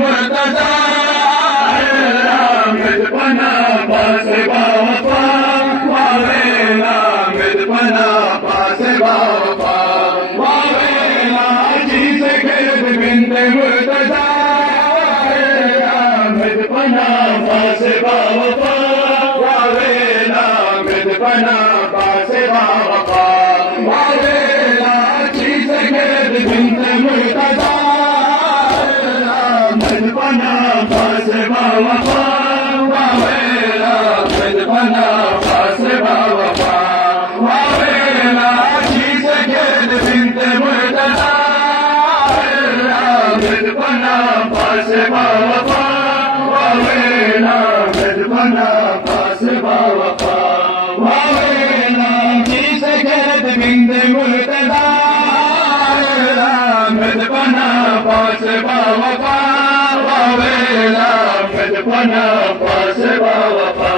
मुर्तज़ा आमिद पना पास बावफा वावेला आमिद पना पास बावफा वावेला चीज़ गिरद बिंद मुर्तज़ा आमिद पना पास बावफा वावेला आमिद पना पास बावफा वावेला चीज़ गिरद बिंद मुर्तज़ा आमिद पना पास बावफा वावेला आमिद पना पास बावफा वावेला चीज़ गिरद बिंद मुर्तज़ा आमिद पना पास बावफा वावेला आमिद पना पास बावफा वावेला चीज़ गिरद बिंद मुर्तज़ा आमिद पना पास बावफा वावेला आमिद पना पास बावफा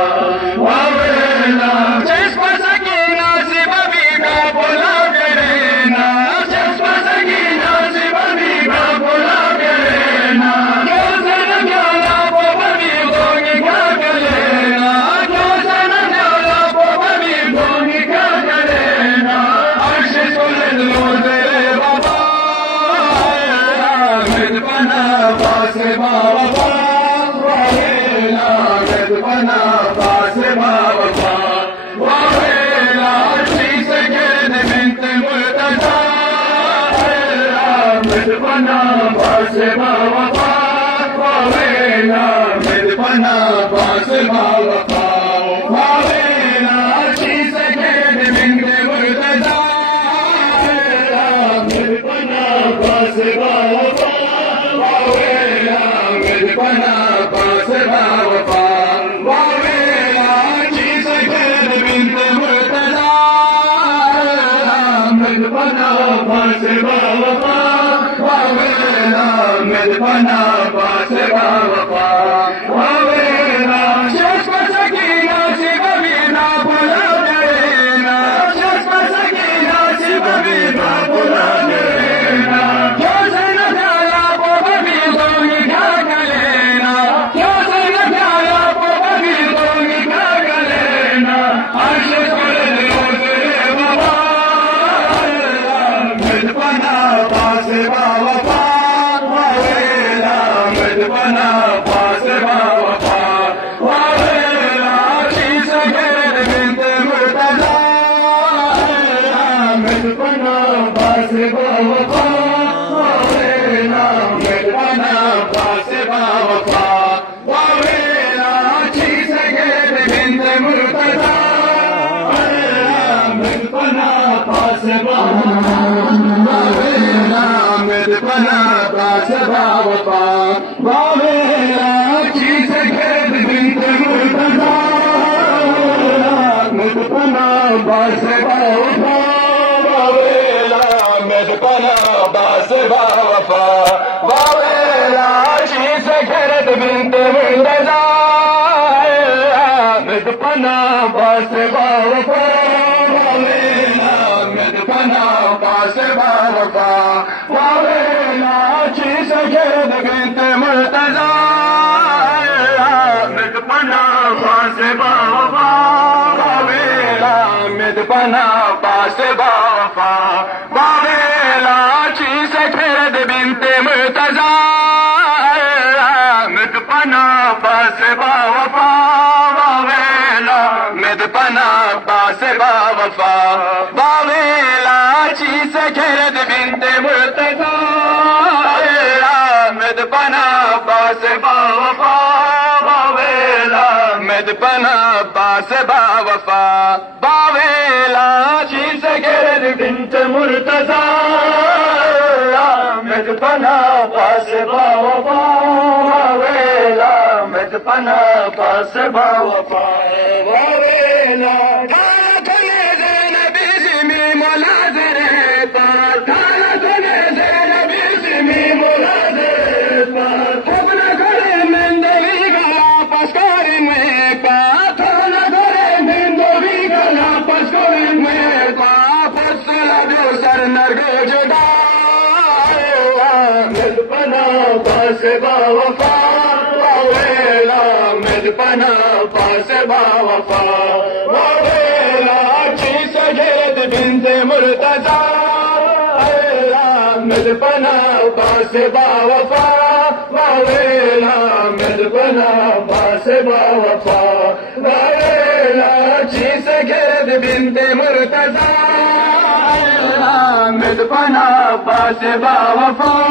वावेला चश्मा सकीना से बबी का बोला करेना चश्मा सकीना से बबी का बोला करेना क्यों सन न्याला पो बबी गोंगी का करेना क्यों सन न्याला पो बबी गोंगी का करेना अर्श सुलद लो तेरे बाबा आमिद पना पास बावफा वावेला आमिद पना पास बावफा वावेला चीज़ गिरद बिंद मुर्तज़ा आमिद पना पास बावफा वावेला आमिद पना पास बावफा वावेला चीज़ गिरद बिंद मुर्तज़ा आमिद पना पास बावफा वावेला आमिद पना पास बावफा वावेला चीज़ गिरद बिंद मुर्तज़ा आमिद पना पास बावफा वावेला आमिद पना पास बावफा वावेला चश्मा सकीना से बबी ना भुला करेना चश्मा सकीना से बबी ना भुला करेना क्यों सन न्याला पो बबी गोंगी का करेना क्यों सन न्याला पो बबी गोंगी का करेना अर्श सुलद लो तेरे बाबा आमिद पना पास बावफा वावेला आमिद पना पास बावफा वावेला चीज़ गिरद बिंद मुर्तज़ा आमिद पना पास बावफा वावेला आमिद पना पास बावफा वावेला चीज़ गिरद बिंद मुर्तज़ा आमिद पना पास बावफा वावेला आमिद पना पास बावफा वावेला चीज़ गिरद बिंद मुर्तज़ा आमिद पना पास बावफा वावेला आमिद पना पास बावफा वावेला चीज़ गिरद बिंद मुर्तज़ा आमिद पना पास बावफा वावेला आमिद पना पास बावफा वावेला चीज़ गिरद बिंद मुर्तज़ा आमिद पना पास बावफा वावेला आमिद पना पास बावफा वावेला चीज़ गिरद बिंद मुर्तज़ा आमिद पना पास बावफा वावेला आमिद पना पास बावफा वावेला चीज़ गिरद बिंद मुर्तज़ा आमिद पना पास बावफा वावेला आमिद पना पास बावफा वावेला चीज़ गिरद बिंद मुर्तज़ा आमिद पना पास बावफा वावेला आमिद पना पास बावफा वावेला सर नरगो जुदा مدفنا باسبا وفا وويلا مدفنا باسبا وفا وويلا عشي سجد بنت مرتضى مدفنا باسبا وفا وويلا مدفنا باسبا وفا وويلا عشي سجد بنت مرتضى مدفنا باسبا وفا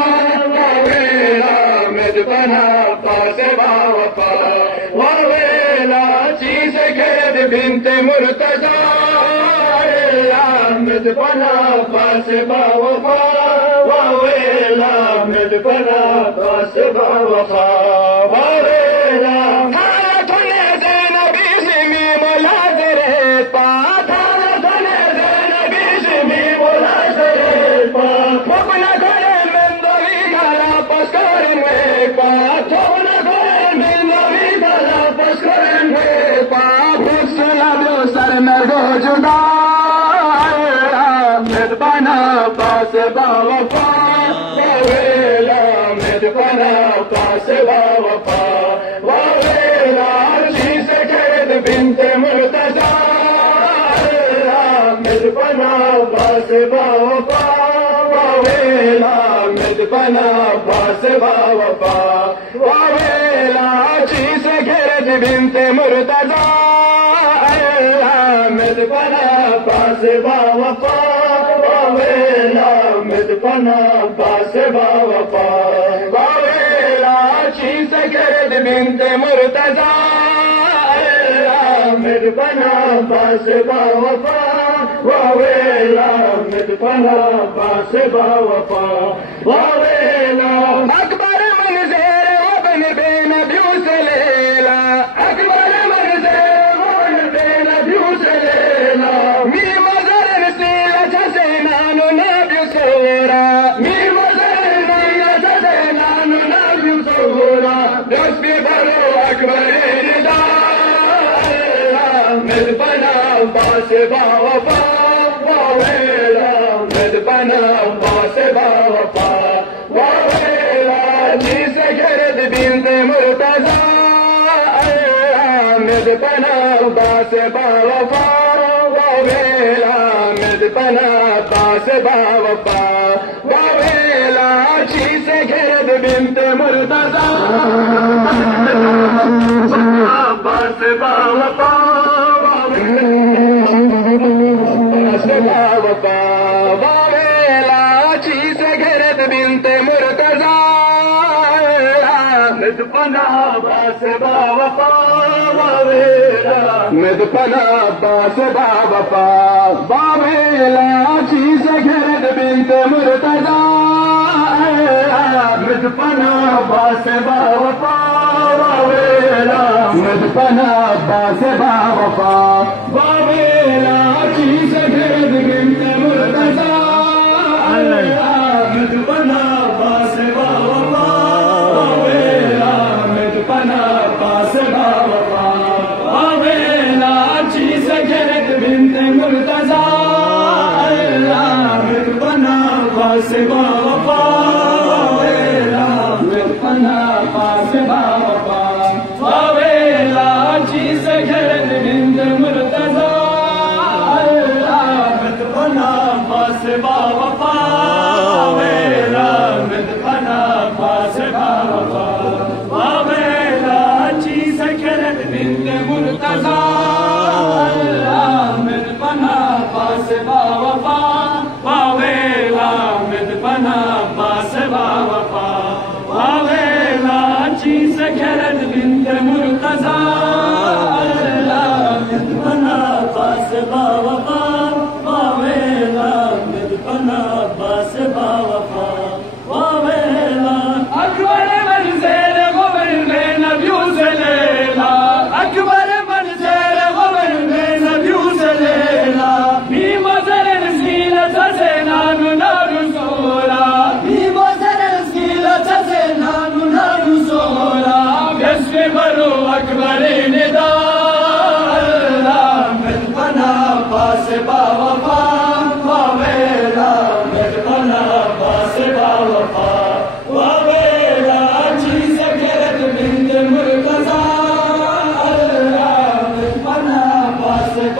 وويلا مدفنا باسبا وفا وويلا عشي سجد بنت مرتضى مدفنا باسبا وفا وويلا مدفنا باسبا وفا وويلا حالتنا زينب اسمي ملازرت حالتنا زينب اسمي ملازرت وابنا كرم من ضويك على بسكرن ويقبات وابنا كرم من ضويك على بسكرن ويقبات بسلا بيوسر مرغو جدا مدفنا باسبا وفا وويلا مدفنا باسبا وفا وويلا عشي سكرت بنت مرتضى مدفنا باسبا وفا وويلا مدفنا باسبا وفا وويلا عشي سكرت بنت مرتضى مدفنا باسبا وفا وويلا مدفنا باسبا وفا وويلا عشي سكرت بنت مرتضى مدفنا باسبا وفا وويلا مدفنا باسبا وفا وويلا أكبر من زير وابن بين بيوس ليلى أكبر من زير وابن بين بيوس ليلى مي مزر نسيلة سينان نبي سورة مي مزر نسيلة سينان نبي سورة نسبي بلو أكبر نداء مدفنا باسبا وفا وويلا مدفنا باسبا وفا وويلا عشي سكرت بنت مرتضى مدفنا باسبا وفا وويلا مدفنا باسبا وفا وويلا عشي سكرت بنت مرتضى باسبا وفا باسبا وفا وويلا عشي سكرت بنت مرتضى مدفنا باسبا وفا وويلا مدفنا باسبا وفا وويلا عشي سكرت بنت مرتضى مدفنا باسبا وفا وويلا مدفنا باسبا وفا